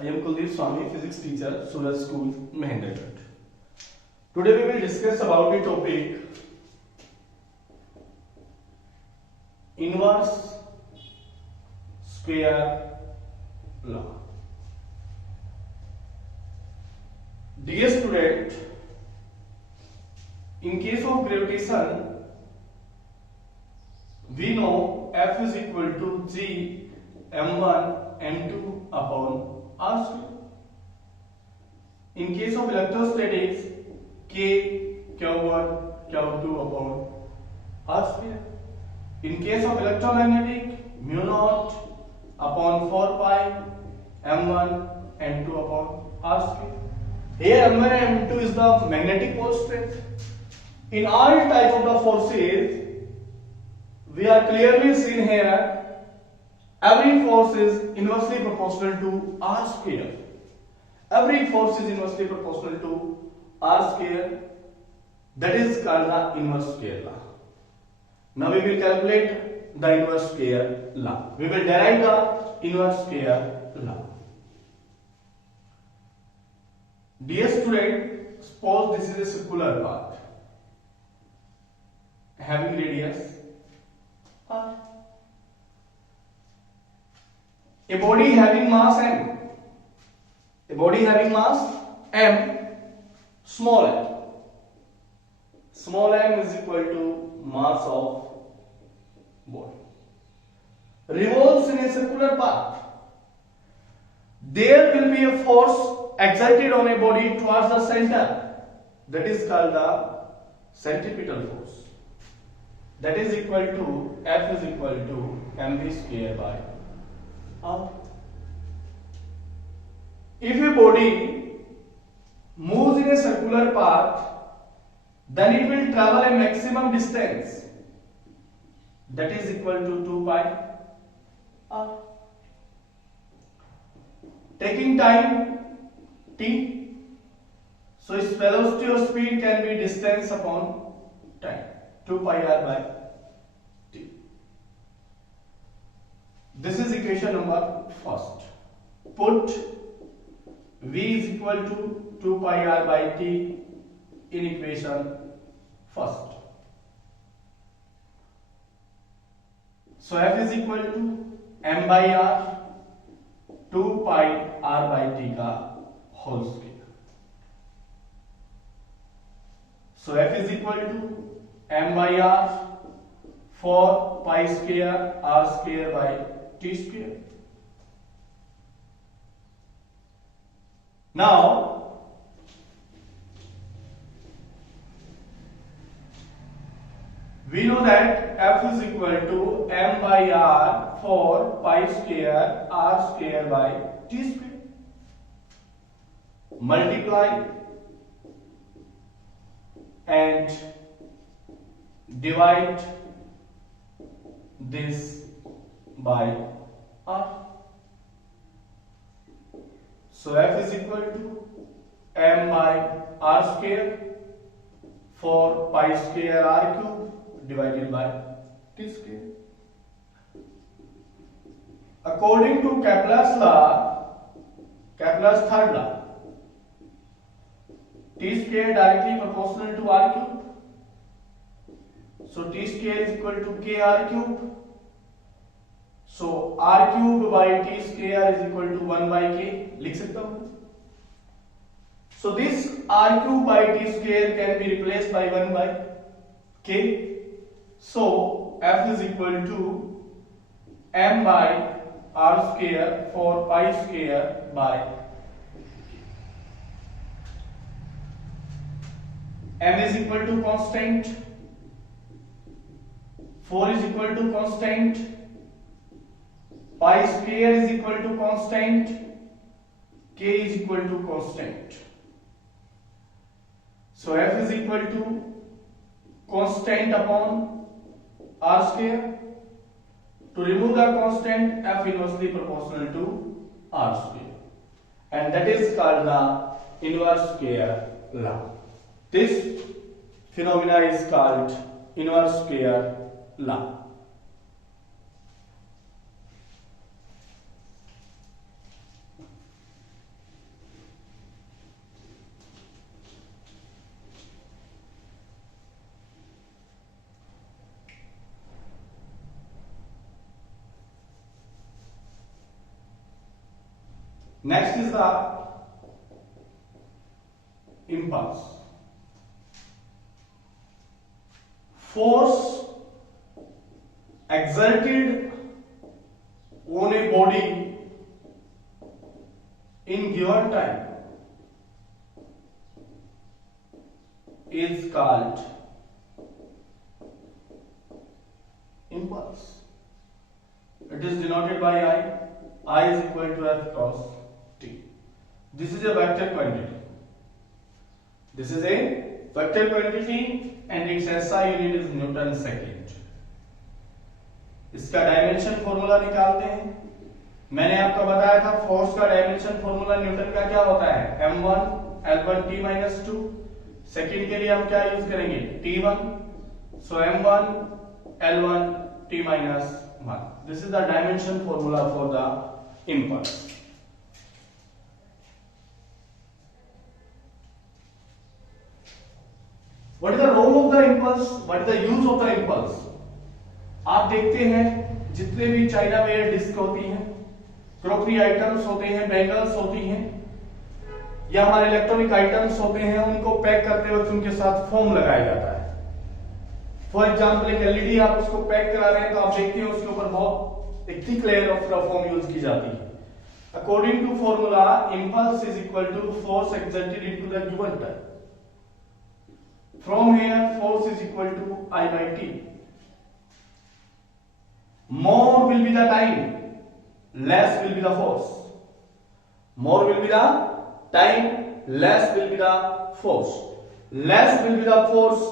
I am Kuldeep Swami, physics teacher, Suraj School, Mahendragarh. Today we will discuss about the topic inverse square law. Dear student, in case of gravitation, we know F is equal to G m1 m2 upon r square. In case of electrostatics, K q1 q2 upon r square. In case of electromagnetic, mu naught upon 4 pi m1 m2 upon r square. Here m1 and m2 is the magnetic pole strength. In all type of the forces, we are clearly seen here. Every force is inversely proportional to r square. Every force is inversely proportional to r square. That is called the inverse square law. Now we will calculate the inverse square law. We will derive the inverse square law. Dear student, suppose this is a circular path having radius r. A body having mass m. A body having mass m, small m. Small m is equal to mass of body. Revolves in a circular path. There will be a force exerted on a body towards the center. That is called the centripetal force. That is equal to F is equal to mv square by r. If a body moves in a circular path, then it will travel a maximum distance. That is equal to 2 pi r. Taking time t, so its velocity or speed can be distance upon time, 2 pi r by t. This is equation number first. Put v is equal to 2 pi r by t in equation first. So F is equal to m by r 2 pi r by t का whole square. So F is equal to m by r 4 pi square r square by t square. Now we know that F is equal to m by r 4 pi square r square by t square. Multiply and divide this by r. So F is equal to m by r square 4 pi square r cube divided by t square. According to Kepler's law, Kepler's third law, t square directly proportional to r cube. So t square is equal to k r cube. So r cube by t square is equal to 1 by k. लिख सकता हूँ. So this r cube by t square can be replaced by 1 by k. So F is equal to m by r square 4 pi square by m is equal to constant, 4 is equal to constant, pi square is equal to constant, k is equal to constant. So F is equal to constant upon r square. To remove the constant, F inversely proportional to r square, and that is called the inverse square law. This phenomena is called inverse square law. Next is the impulse. Force exerted on a body in given time is called impulse. It is denoted by I. I is equal to F cross T. This is a vector quantity. This is a vector quantity and its SI unit is Newton second. इसका dimension formula निकालते हैं. मैंने आपको बताया था force का dimension formula Newton का क्या होता है, m1 l1 t minus 2. Second के लिए हम क्या यूज करेंगे, t1. So m1 l1 t minus 1. This is the dimension formula for the impulse. What is the role of the impulse? What is the use of the impulse? आप देखते हैं जितने भी चाइना वेयर डिस्क होती हैं, crockery items होते हैं, bangles होती हैं, या हमारे इलेक्ट्रॉनिक आइटम्स होते हैं, उनको पैक करते वक्त उनके साथ फोम लगाया जाता है. फॉर एग्जाम्पल एक एलईडी आप उसको पैक करा रहे हैं तो आप देखते हैं उसके ऊपर बहुत एक thick layer of foam use की जाती है. According to formula impulse is equal to force exerted into the given time. From here force is equal to I by T. More will be the time, less will be the force. More will be the time, less will be the force. Less will be the force.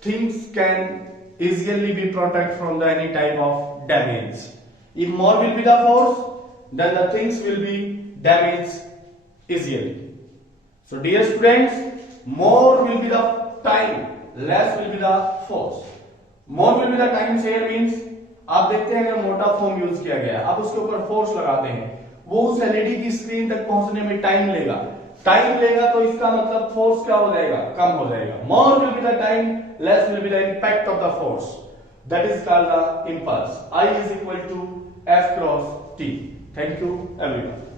Things can easily be protected from the any type of damage. If more will be the force, then the things will be damaged easily. So dear students, more will be the time, less will be the force. More will be the time here means आप देखते हैं अगर मोटा foam use किया गया, आप उसके ऊपर फोर्स लगाते हैं, वो उस एलईडी की स्क्रीन तक पहुंचने में टाइम लेगा. टाइम लेगा तो इसका मतलब फोर्स क्या हो जाएगा, कम हो जाएगा. More will be the time, less will be the impact of the force. That is called the impulse. I is equal to F cross T. Thank you everyone.